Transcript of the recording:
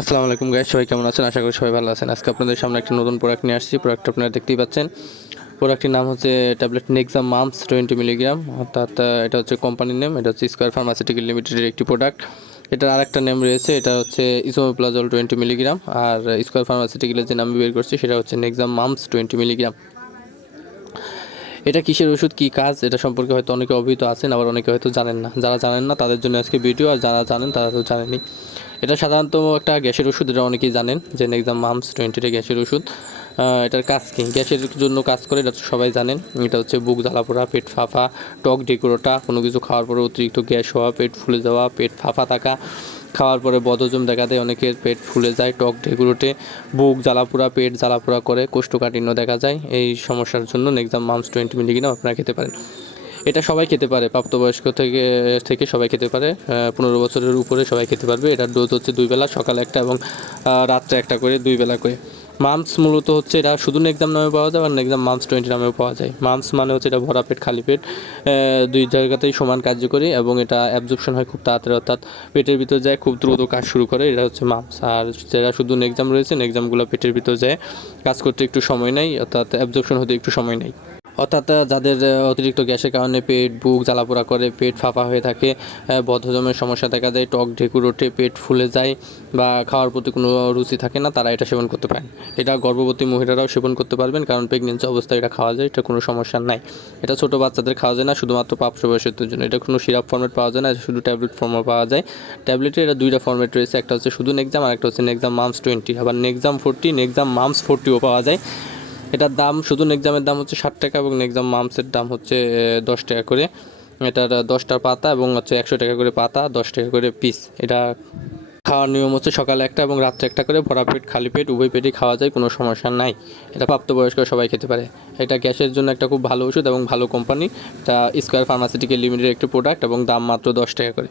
আসসালামু আলাইকুম গাইস সবাই কেমন আছেন? আশা করি সবাই ভালো আছেন। আজকে আপনাদের সামনে একটা নতুন প্রোডাক্ট নিয়ে আসছি। প্রোডাক্ট আপনারা দেখতেই পাচ্ছেন। প্রোডাক্টটির নাম হচ্ছে tablet Nexum MUPS twenty milligram অর্থাৎ এটা হচ্ছে কোম্পানির নেম এটা হচ্ছে স্কোয়ার ফার্মাসিউটিক্যাল লিমিটেডের একটি প্রোডাক্ট এটার আরেকটা নেম রয়েছে, এটা হচ্ছে ইসোমোপ্লাজল টোয়েন্টি মিলিগ্রাম আর স্কোয়ার ফার্মাসিউটিক্যালের যে নাম বের করছি, সেটা হচ্ছে নেক্সাম মামস টোয়েন্টি মিলিগ্রাম এটা কিসের ওষুধ, কী কাজ, এটা সম্পর্কে হয়তো অনেকে অবহিত আছেন, আবার অনেকে হয়তো জানেন না। যারা জানেন না, তাদের জন্য আজকে ভিডিও, আর যারা জানেন, তারা তো জানেনি এটা সাধারণত একটা গ্যাসের ওষুধ, এটা অনেকেই জানেন, যে নেক্সাম মামস টোয়েন্টিটা গ্যাসের ওষুধ। এটার কাজ কি? গ্যাসের জন্য কাজ করে, এটা তো সবাই জানেন। এটা হচ্ছে বুক জ্বালাপোড়া পেট ফাঁপা টক ডেকুরোটা, কোনো কিছু খাওয়ার পরে অতিরিক্ত গ্যাস হওয়া, পেট ফুলে যাওয়া, পেট ফাঁপা থাকা খাওয়ার পরে বদহজম দেখা দেয় অনেকের পেট ফুলে যায়, টক ঢেকুরোটে বুক জ্বালাপোড়া পেট জ্বালাপোড়া করে, কোষ্ঠকাঠিন্য দেখা যায়। এই সমস্যার জন্য নেক্সাম মামস টোয়েন্টি মিলিগ্রাম আপনারা খেতে পারেন। এটা সবাই খেতে পারে, প্রাপ্তবয়স্ক থেকে থেকে সবাই খেতে পারে পনেরো বছরের উপরে সবাই খেতে পারবে। এটার ডোজ হচ্ছে দুই বেলা, সকালে একটা এবং রাত্রে একটা করে দুই বেলা করে। মামস মূলত হচ্ছে এটা শুধু নেকদাম নামে পাওয়া যায়, আর নেকদাম মামস টোয়েন্টি নামেও পাওয়া যায়। মামস মানে হচ্ছে এটা ভরা পেট, খালি পেট। দুই জায়গাতেই সমান কার্যকরী এবং এটা অ্যাবজর্পশন হয় খুব তাড়াতাড়ি, অর্থাৎ পেটের ভিতর যায়, খুব দ্রুত কাজ শুরু করে, এটা হচ্ছে মামস আর যারা শুধু নেকজাম রয়েছে নেকজামগুলো পেটের ভিতর যায়, কাজ করতে একটু সময় নেয়, অর্থাৎ অ্যাবজর্পশন হতে একটু সময় নেয়। অর্থাৎ যাদের অতিরিক্ত গ্যাসের কারণে পেট, বুক জ্বালাপোড়া করে, পেট ফাঁপা হয়ে থাকে বদ্ধজমের সমস্যা দেখা যায় টক ঢেকুর ওঠে, পেট ফুলে যায় বা খাওয়ার প্রতি কোনো রুচি থাকে না, তারা এটা সেবন করতে পারেন। এটা গর্ভবতী মহিলারাও সেবন করতে পারবেন, কারণ প্রেগনেন্সি অবস্থায় এটা খাওয়া যায়, এটা কোনো সমস্যা নাই। এটা ছোটো বাচ্চাদের খাওয়া যায় না, শুধুমাত্র প্রাপ্তবয়স্কদের জন্য। এটা কোনো সিরাপ ফর্মেট পাওয়া যায় না, শুধু ট্যাবলেট ফর্মে পাওয়া যায়। ট্যাবলেটে এটা দুইটা ফর্মেট রয়েছে, একটা হচ্ছে শুধু নেক্সাম আর একটা হচ্ছে নেক্সাম মামস টোয়েন্টি আবার নেক্সাম ফোরটি নেক্সাম মামস ফোরটিও পাওয়া যায়। এটার দাম শুধু নেক্সামের দাম হচ্ছে ষাট টাকা এবং নেক্সাম মামসের দাম হচ্ছে দশ টাকা করে। এটার দশটা পাতা এবং হচ্ছে একশো টাকা করে পাতা, দশ টাকা করে পিস এটা খাওয়ার নিয়ম হচ্ছে সকালে একটা এবং রাত্রে একটা করে। ভরা পেট, খালি পেট, উভয় পেটই খাওয়া যায়, কোনো সমস্যা নাই। এটা প্রাপ্তবয়স্ক সবাই খেতে পারে। এটা গ্যাসের জন্য একটা খুব ভালো ওষুধ এবং ভালো কোম্পানি এটা স্কোয়ার ফার্মাসিউটিক্যাল লিমিটেড একটি প্রোডাক্ট এবং দাম মাত্র দশ টাকা করে।